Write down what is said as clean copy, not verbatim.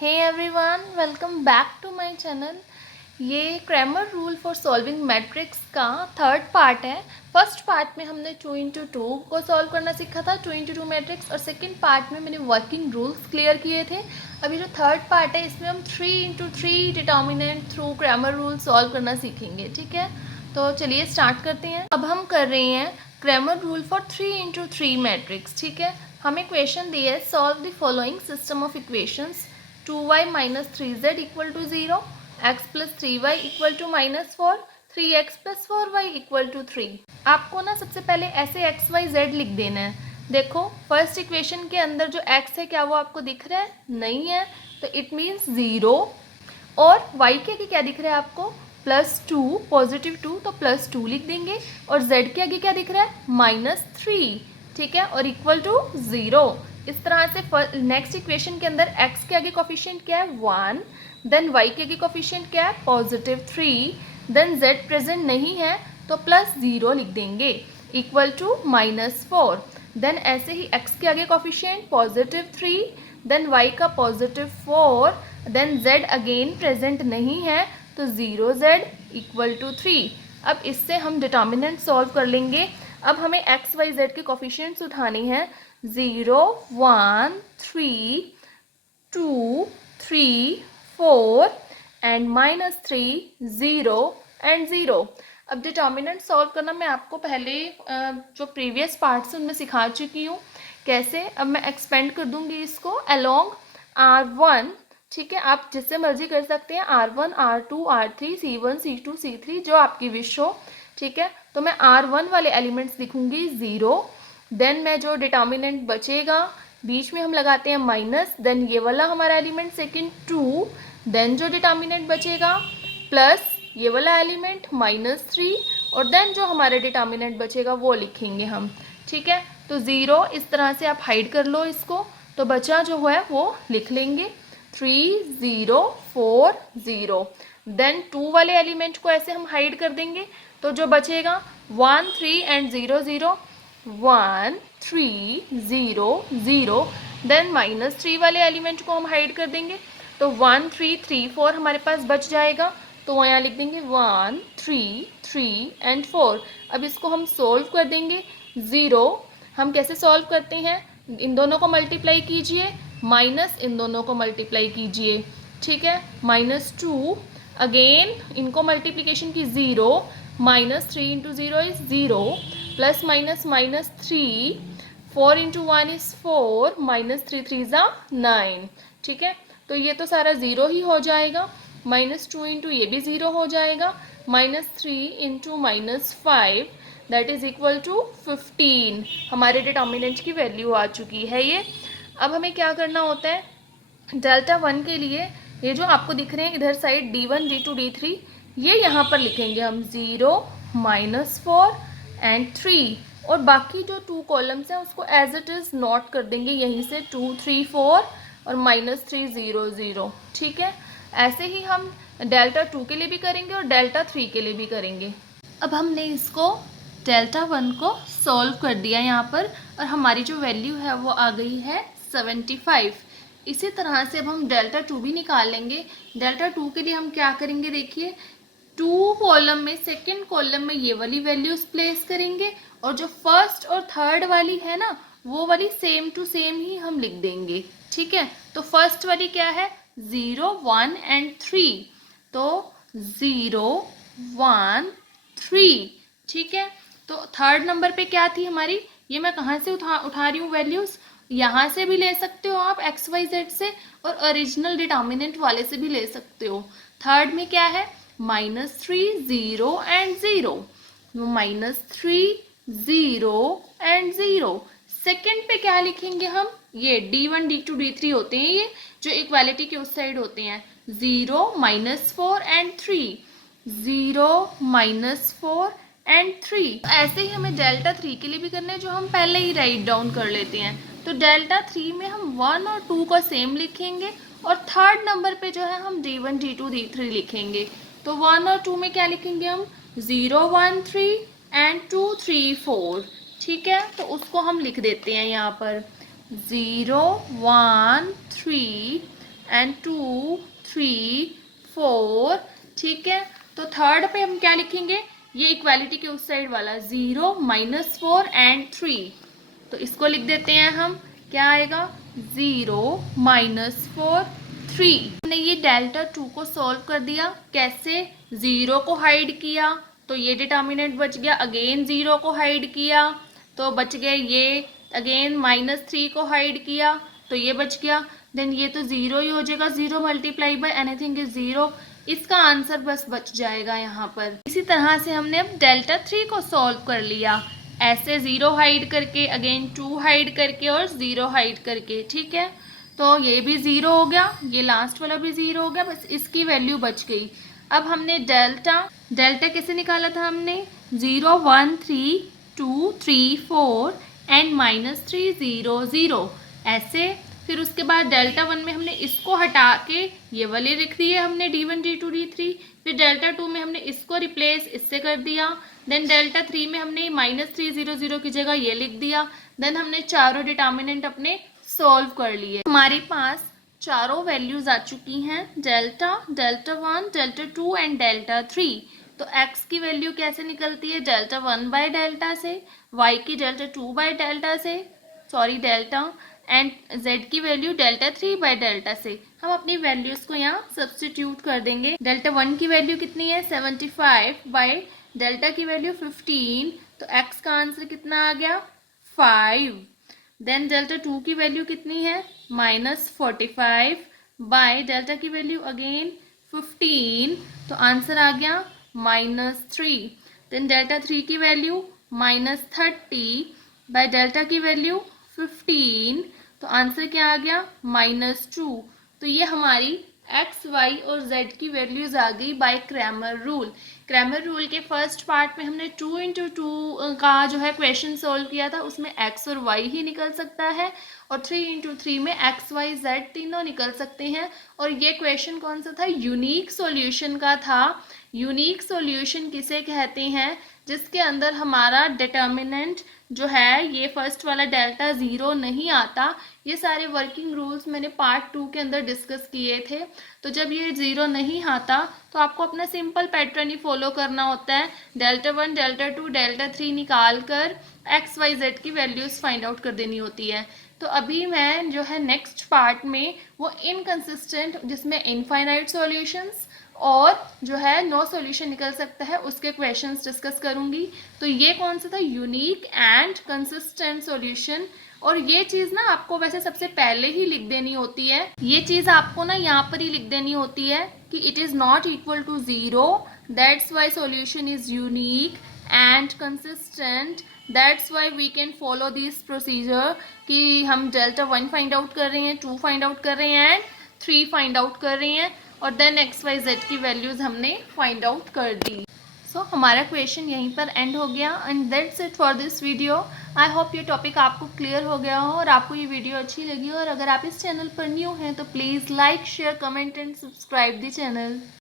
Hey everyone, welcome back to my channel. ये Cramer rule for solving matrix का third part है। First part में हमने 2 into 2 को सॉल्व करना सीखा था, 2 इंटू 2 मैट्रिक्स, और सेकंड पार्ट में मैंने वर्किंग रूल्स क्लियर किए थे। अभी जो थर्ड पार्ट है इसमें हम 3 into 3 determinant through Cramer rule solve करना सीखेंगे। ठीक है, तो चलिए स्टार्ट करते हैं। अब हम कर रहे हैं Cramer rule for 3 into 3 matrix. ठीक है, हमें क्वेश्चन दिया है, solve the following system of equations 2y minus 3z equal to 0, x plus 3y equal to minus 4, 3x plus 4y equal to 3। आपको ना सबसे पहले ऐसे x y z लिख देना है। देखो फर्स्ट इक्वेशन के अंदर जो x है क्या वो आपको दिख रहा है? नहीं है, तो इट मीन्स 0। और y के आगे क्या दिख रहा है आपको? +2, +2, तो +2 लिख देंगे। और z के आगे क्या दिख रहा है? -3। ठीक है, और इक्वल टू 0। इस तरह से नेक्स्ट इक्वेशन के अंदर x के आगे कोफिशिएंट क्या है? 1। देन y के आगे कोफिशिएंट क्या है? +3। देन z प्रेजेंट नहीं है तो +0 लिख देंगे, इक्वल टू -4। देन ऐसे ही x के आगे कोफिशिएंट +3, देन y का +4, देन z अगेन प्रेजेंट नहीं है तो 0z इक्वल टू 3। अब इससे हम डिटर्मिनेंट सॉल्व कर लेंगे। अब हमें x y z के कोफिशिएंट्स उठाने हैं, 0, 1, 3, 2, 3, 4 एंड -3, 0 एंड 0। अब डिटर्मिनेंट सॉल्व करना मैं आपको पहले जो प्रीवियस पार्ट्स उनमें सिखा चुकी हूँ कैसे। अब मैं एक्सपेंड कर दूंगी इसको अलोंग R1। ठीक है, आप जिससे मर्जी कर सकते हैं, R1, R2, R3, C1, C2, C3, जो आपकी विश हो। ठीक है, तो मैं R1 वाले एलिमेंट्स लिखूंगी 0। देन मैं जो डिटर्मिनेंट बचेगा, बीच में हम लगाते हैं माइनस, देन ये वाला हमारा एलिमेंट सेकंड 2, देन जो डिटर्मिनेंट बचेगा प्लस ये वाला एलिमेंट -3, और देन जो हमारा डिटर्मिनेंट बचेगा वो लिखेंगे हम। ठीक है, तो 0 इस तरह से आप हाइड कर लो इसको, तो बचा जो है वो लिख लेंगे 3, 0, 4, 0। देन 2 वाले एलिमेंट को ऐसे हम हाइड कर देंगे, तो जो बचेगा 1, 3 एंड 0, 0, 1, 3, 0, 0। देन -3 वाले एलिमेंट को हम हाइड कर देंगे, तो 1, 3, 3, 4 हमारे पास बच जाएगा, तो यहाँ लिख देंगे 1, 3, 3 एंड 4। अब इसको हम सोल्व कर देंगे। 0 हम कैसे सॉल्व करते हैं? इन दोनों को मल्टीप्लाई कीजिए, माइनस इन दोनों को मल्टीप्लाई कीजिए। ठीक है, -2 अगेन इनको मल्टीप्लीकेशन की 0, -3 into 0 is 0, plus minus -3, 4 into 1 is 4, -3 3 ज़ा 9। ठीक है, तो ये तो सारा 0 ही हो जाएगा। -2 इंटू ये भी 0 हो जाएगा, -3 into -5 that is equal to 15। हमारे डिटर्मिनेंट की वैल्यू आ चुकी है ये। अब हमें क्या करना होता है, डेल्टा 1 के लिए ये जो आपको दिख रहे हैं इधर साइड D1, D2, D3, ये यहाँ पर लिखेंगे हम 0, -4 एंड 3, और बाकी जो 2 कॉलम्स हैं उसको एज इट इज़ नोट कर देंगे यहीं से, 2, 3, 4 और -3, 0, 0। ठीक है, ऐसे ही हम डेल्टा 2 के लिए भी करेंगे और डेल्टा 3 के लिए भी करेंगे। अब हमने इसको डेल्टा 1 को सॉल्व कर दिया यहाँ पर, और हमारी जो वैल्यू है वो आ गई है 75। इसी तरह से अब हम डेल्टा 2 भी निकाल लेंगे। डेल्टा 2 के लिए हम क्या करेंगे, देखिए 2 कॉलम में, सेकंड कॉलम में ये वाली वैल्यूज प्लेस करेंगे, और जो फर्स्ट और थर्ड वाली है ना वो वाली सेम टू सेम ही हम लिख देंगे। ठीक है, तो फर्स्ट वाली क्या है? 0, 1 एंड 3, तो 0, 1, 3। ठीक है, तो थर्ड नंबर पे क्या थी हमारी? ये मैं कहाँ से उठा रही हूँ वैल्यूज, यहाँ से भी ले सकते हो आप XYZ से, और ओरिजिनल डिटर्मिनेंट वाले से भी ले सकते हो। थर्ड में क्या है? -3, 0 एंड 0, -3, 0 एंड 0। सेकेंड पे क्या लिखेंगे हम? ये D1, D2, D3 होते हैं, ये जो इक्वालिटी के उस साइड होते हैं, 0, -4 एंड 3, 0, -4 एंड 3। ऐसे ही हमें डेल्टा 3 के लिए भी करना है, जो हम पहले ही राइट डाउन कर लेते हैं। तो डेल्टा 3 में हम 1 और 2 को सेम लिखेंगे, और थर्ड नंबर पे जो है हम D1, D2, D3 लिखेंगे। तो 1 और 2 में क्या लिखेंगे हम? 0, 1, 3 एंड 2, 3, 4। ठीक है, तो उसको हम लिख देते हैं यहाँ पर 0, 1, 3 एंड 2 3 4। ठीक है, तो थर्ड पे हम क्या लिखेंगे, ये इक्वालिटी के उस साइड वाला 0 -4 एंड 3, तो इसको लिख देते हैं हम। क्या आएगा 0 -4 3। हमने ये डेल्टा 2 को सॉल्व कर दिया। कैसे, 0 को हाइड किया तो ये डिटर्मिनेंट बच गया, अगेन 0 को हाइड किया तो बच गए ये, अगेन -3 को हाइड किया तो ये बच गया, देन ये तो 0 ही हो जाएगा, 0 मल्टीप्लाई बाय एनीथिंग इज 0। इसका आंसर बस बच जाएगा यहाँ पर। इसी तरह से हमने अब डेल्टा 3 को सॉल्व कर लिया, ऐसे 0 हाइड करके, अगेन 2 हाइड करके और 0 हाइड करके। ठीक है, तो ये भी 0 हो गया, ये लास्ट वाला भी 0 हो गया, बस इसकी वैल्यू बच गई। अब हमने डेल्टा कैसे निकाला था हमने, 0 1 3 2 3 4 एंड -3 0 0 ऐसे। फिर उसके बाद डेल्टा 1 में हमने इसको हटा के ये वाले लिख दिए हमने D1 D2 D3। फिर डेल्टा 2 में हमने इसको रिप्लेस इससे कर दिया। देन डेल्टा 3 में हमने -3 0 0 की जगह ये लिख दिया। देन हमने चारों डिटर्मिनेंट अपने सॉल्व कर लिए। हमारे पास चारों वैल्यूज आ चुकी हैं, डेल्टा 1 डेल्टा 2 एंड डेल्टा 3। तो x की वैल्यू कैसे निकलती है, डेल्टा 1 बाय डेल्टा से, y की डेल्टा 2 बाय डेल्टा से, डेल्टा, एंड z की वैल्यू डेल्टा 3 बाय डेल्टा से। हम अपनी वैल्यूज को यहाँ सब्स्टिट्यूट कर देंगे। डेल्टा 1 की वैल्यू कितनी है 75 बाय डेल्टा की वैल्यू 15, तो x का आंसर कितना आ गया 5। देन डेल्टा 2 की वैल्यू कितनी है -45 बाय डेल्टा की वैल्यू अगेन 15, तो आंसर आ गया -3। देन डेल्टा 3 की वैल्यू -30 बाय डेल्टा की वैल्यू 15, तो आंसर क्या आ गया -2। तो ये हमारी x, y और z की वैल्यूज आ गई by Cramer rule. Cramer rule के फर्स्ट पार्ट में हमने 2 × 2 का जो है क्वेश्चन सॉल्व किया था, उसमें x और y ही निकल सकता है, और 3 × 3 में x, y, z तीनों निकल सकते हैं। और ये क्वेश्चन कौन सा था, यूनिक सॉल्यूशन का था। यूनिक सॉल्यूशन किसे कहते हैं, जिसके अंदर हमारा डिटर्मिनेंट जो है ये फर्स्ट वाला डेल्टा 0 नहीं आता। ये सारे वर्किंग रूल्स मैंने पार्ट 2 के अंदर डिस्कस किए थे। तो जब ये 0 नहीं आता तो आपको अपना सिंपल पैटर्न ही फॉलो करना होता है, डेल्टा 1 डेल्टा 2 डेल्टा 3 निकाल कर एक्स वाई जेड की वैल्यूज़ फाइंड आउट कर देनी होती है। तो अभी मैं जो है नेक्स्ट पार्ट में वो इनकंसिस्टेंट, जिसमें इनफाइनाइट सॉल्यूशंस और जो है नो सॉल्यूशन निकल सकता है, उसके क्वेश्चंस डिस्कस करूंगी। तो ये कौन सा था, यूनिक एंड कंसिस्टेंट सॉल्यूशन। और ये चीज़ ना आपको वैसे सबसे पहले ही लिख देनी होती है, ये चीज़ आपको ना यहाँ पर ही लिख देनी होती है कि it is not equal to 0, that's why solution is unique and consistent, that's why we can follow this procedure कि हम डेल्टा 1 फाइंड आउट कर रहे हैं, 2 फाइंड आउट कर रहे हैं एंड 3 फाइंड आउट कर रहे हैं, और देन एक्स वाई जेड की वैल्यूज़ हमने फाइंड आउट कर दी। सो हमारा क्वेश्चन यहीं पर एंड हो गया, and that's it for this video. I hope ये टॉपिक आपको क्लियर हो गया हो और आपको ये वीडियो अच्छी लगी हो। और अगर आप इस चैनल पर न्यू हैं तो please like share comment and subscribe the channel.